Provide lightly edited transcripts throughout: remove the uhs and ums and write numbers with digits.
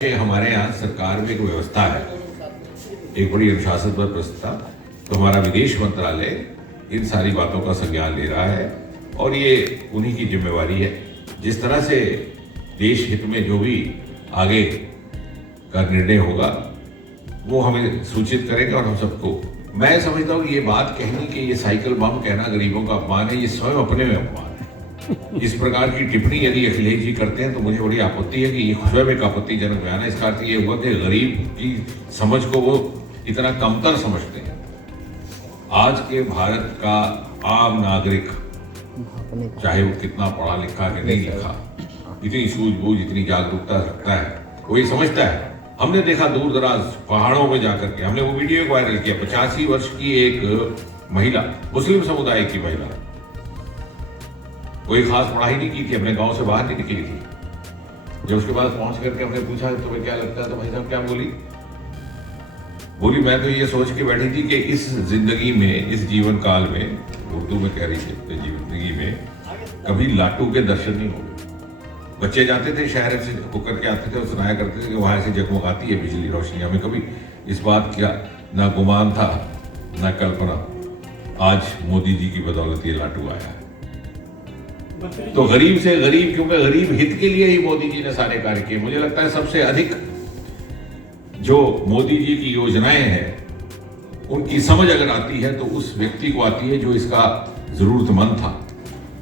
हमारे यहाँ सरकार में एक व्यवस्था है, एक बड़ी अनुशासनबद्ध व्यवस्था। तो हमारा विदेश मंत्रालय इन सारी बातों का संज्ञान ले रहा है और ये उन्हीं की जिम्मेवारी है। जिस तरह से देश हित में जो भी आगे का निर्णय होगा वो हमें सूचित करेंगे और हम सबको। मैं समझता हूँ कि ये बात कहनी कि ये साइकिल बम कहना गरीबों का अपमान है, ये स्वयं अपने में अपमान है। इस प्रकार की टिप्पणी यदि अखिलेश जी करते हैं तो मुझे बड़ी आपत्ति है कि ये स्वयं एक आपत्तिजनक बयान है। इसका अर्थ ये हुआ कि गरीब की समझ को वो इतना कमतर समझते हैं। आज के भारत का आम नागरिक, चाहे वो कितना पढ़ा लिखा कि नहीं लिखा, इतनी सूझबूझ इतनी जागरूकता रखता है, वो ये समझता है। हमने देखा दूर दराज पहाड़ों में जाकर के, हमने वो वीडियो वायरल किया, 85 वर्ष की एक महिला, मुस्लिम समुदाय की महिला, कोई खास पढ़ाई नहीं की थी, अपने गांव से बाहर नहीं निकली थी। जब उसके पास पहुंच करके हमने पूछा तुम्हें क्या लगता है, तो भाई साहब क्या बोली मैं तो ये सोच के बैठी थी कि इस जिंदगी में, इस जीवन काल में, उर्दू में कह रही थी, जिंदगी में कभी लाटू के दर्शन नहीं हुए। बच्चे जाते थे शहर से होकर के आते थे और सुनाया करते थे कि वहां से जगमगाती है बिजली रोशनी। हमें कभी इस बात का ना गुमान था ना कल्पना। आज मोदी जी की बदौलत ये लाटू आया है। तो गरीब से गरीब, क्योंकि गरीब हित के लिए ही मोदी जी ने सारे कार्य किए। मुझे लगता है सबसे अधिक जो मोदी जी की योजनाएं हैं उनकी समझ अगर आती है तो उस व्यक्ति को आती है जो इसका जरूरतमंद था।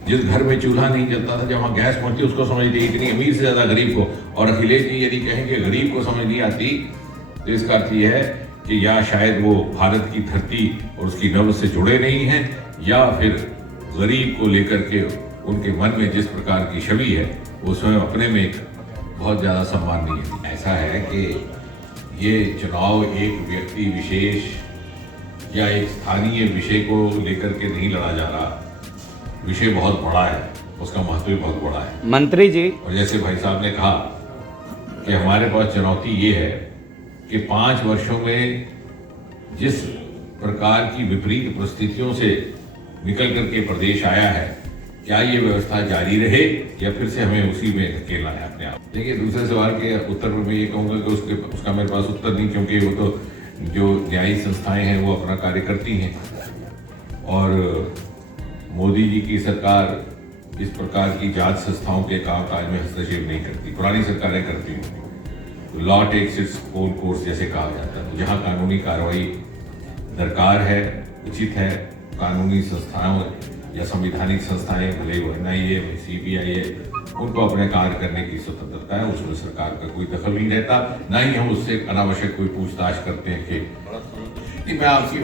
जिस घर में चूल्हा नहीं जलता था, जब वहां गैस पहुंचती उसको समझ नहीं, इतनी अमीर से ज्यादा गरीब को। और अखिलेश जी यदि कहेंगे गरीब को समझ नहीं आती तो इसका अर्थ यह है कि या शायद वो भारत की धरती और उसकी नब्ज से जुड़े नहीं हैं, या फिर गरीब को लेकर के उनके मन में जिस प्रकार की छवि है वो स्वयं अपने में एक बहुत ज्यादा सम्मान नहीं है। ऐसा है कि ये चुनाव एक व्यक्ति विशेष या एक स्थानीय विषय को लेकर के नहीं लड़ा जा रहा। विषय बहुत बड़ा है, उसका महत्व भी बहुत बड़ा है। मंत्री जी, और जैसे भाई साहब ने कहा कि हमारे पास चुनौती ये है कि 5 वर्षों में जिस प्रकार की विपरीत परिस्थितियों से निकल करके प्रदेश आया है, क्या ये व्यवस्था जारी रहे या फिर से हमें उसी में धकेलना है अपने आप। देखिए, दूसरे सवाल के उत्तर में मैं ये कहूँगा कि उसका मेरे पास उत्तर नहीं, क्योंकि वो तो जो न्यायिक संस्थाएं हैं वो अपना कार्य करती हैं और मोदी जी की सरकार इस प्रकार की जांच संस्थाओं के कामकाज में हस्तक्षेप नहीं करती। पुरानी सरकारें करती होंगी। Law takes its own course जैसे कहा जाता है। जहाँ कानूनी कार्रवाई दरकार है, उचित है, कानूनी संस्थाओं या संवैधानिक संस्थाएं, भले वो NIA, CBI है, उनको अपने कार्य करने की स्वतंत्रता है। उसमें सरकार का कोई दखल नहीं रहता, ना ही हम उससे अनावश्यक कोई पूछताछ करते हैं कि मैं आपकी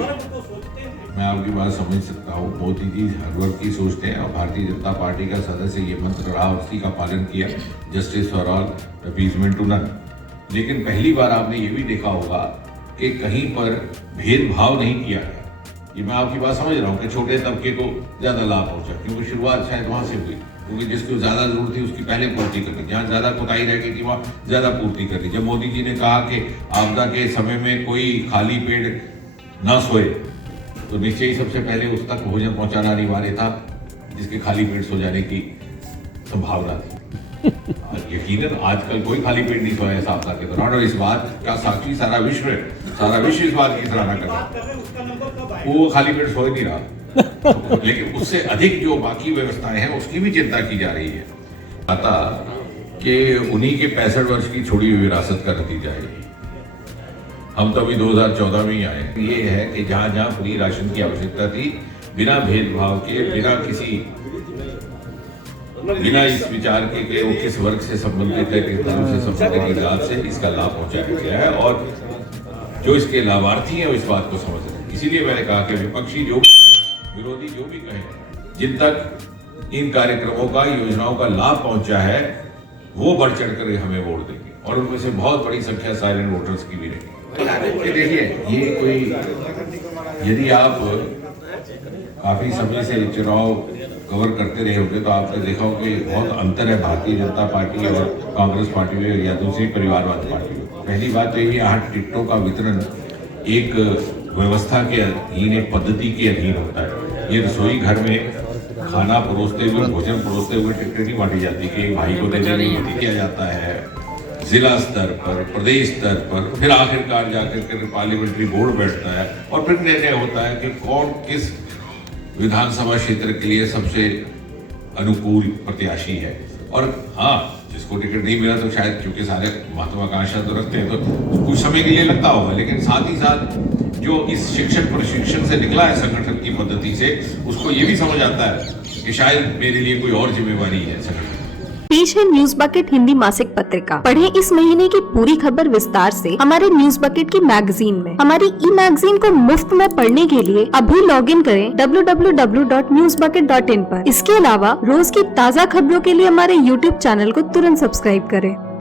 बात समझ सकता हूँ। मोदी जी हर वर्ग की सोचते हैं और भारतीय जनता पार्टी का सदस्य ये मंत्र रहा, उसी का पालन किया, justice for all, appeasement to none. लेकिन पहली बार आपने ये भी देखा होगा कि कहीं पर भेदभाव नहीं किया गया। ये मैं आपकी बात समझ रहा हूँ कि छोटे तबके को ज्यादा लाभ पहुंचा, क्योंकि शुरुआत शायद वहां से हुई, क्योंकि जिसको ज्यादा जरूरत थी उसकी पहले पूर्ति करनी, जहाँ ज्यादा कोताही रह गई थी वहां ज्यादा पूर्ति करनी। जब मोदी जी ने कहा कि आपदा के समय में कोई खाली पेट ना सोए, तो निश्चय ही सबसे पहले उस तक भोजन पहुंचाना अनिवार्य था जिसके खाली पेट सो जाने की संभावना थी। यकीनन आजकल कोई खाली पेट नहीं सोया इस आपदा के दौरान, और इस बात का साक्षी सारा विश्व इस बात की सराहना कर रहा है। वो खाली पेट सो ही नहीं रहा। लेकिन उससे अधिक जो बाकी व्यवस्थाएं हैं उसकी भी चिंता की जा रही है। आता कि उन्हीं के 65 वर्ष की छोड़ी हुई विरासत का नतीजा है। हम तो अभी 2014 में ही आए। ये है कि जहां जहां फ्री राशन की आवश्यकता थी, बिना भेदभाव के, बिना इस विचार के वो किस वर्ग से संबंधित है, किस धर्म से संबंधित है, जात से, इसका लाभ पहुंचाया गया है और जो इसके लाभार्थी हैं वो इस बात को समझ रहे हैं। इसीलिए मैंने कहा कि विपक्षी जो विरोधी जो भी कहें, जिन तक इन कार्यक्रमों का, योजनाओं का लाभ पहुंचा है, वो बढ़ चढ़ कर हमें वोट देंगे और उनमें से बहुत बड़ी संख्या साइलेंट वोटर्स की भी रहेगी। देखिए, ये कोई, यदि आप काफी समय से चुनाव कवर करते रहे होंगे तो आपने देखा हो कि बहुत अंतर है भारतीय जनता पार्टी और कांग्रेस पार्टी में या दूसरी परिवारवाद पार्टी में। पहली बात तो ये, यहाँ टिकटों का वितरण एक व्यवस्था के अधीन, एक पद्धति के अधीन होता है। ये रसोई घर में खाना परोसते हुए, भोजन परोसते हुए टिकटें नहीं बांटी जाती कि भाई को देने किया जाता है जिला स्तर पर, प्रदेश स्तर पर, फिर आखिरकार जाकर के पार्लियामेंट्री बोर्ड बैठता है और फिर निर्णय होता है कि कौन किस विधानसभा क्षेत्र के लिए सबसे अनुकूल प्रत्याशी है। और हाँ, जिसको टिकट नहीं मिला तो शायद, क्योंकि सारे महत्वाकांक्षा तो रखते हैं तो कुछ समय के लिए लगता होगा, लेकिन साथ ही साथ जो इस शिक्षक प्रशिक्षण से निकला है संगठन की पद्धति से, उसको ये भी समझ आता है कि शायद मेरे लिए कोई और जिम्मेवारी है संगठन। पेश है न्यूज बकेट हिंदी मासिक पत्रिका। पढ़ें इस महीने की पूरी खबर विस्तार से हमारे न्यूज बकेट की मैगजीन में। हमारी ई मैगजीन को मुफ्त में पढ़ने के लिए अभी लॉगिन करें www.newsbucket.in पर। इसके अलावा रोज की ताज़ा खबरों के लिए हमारे YouTube चैनल को तुरंत सब्सक्राइब करें।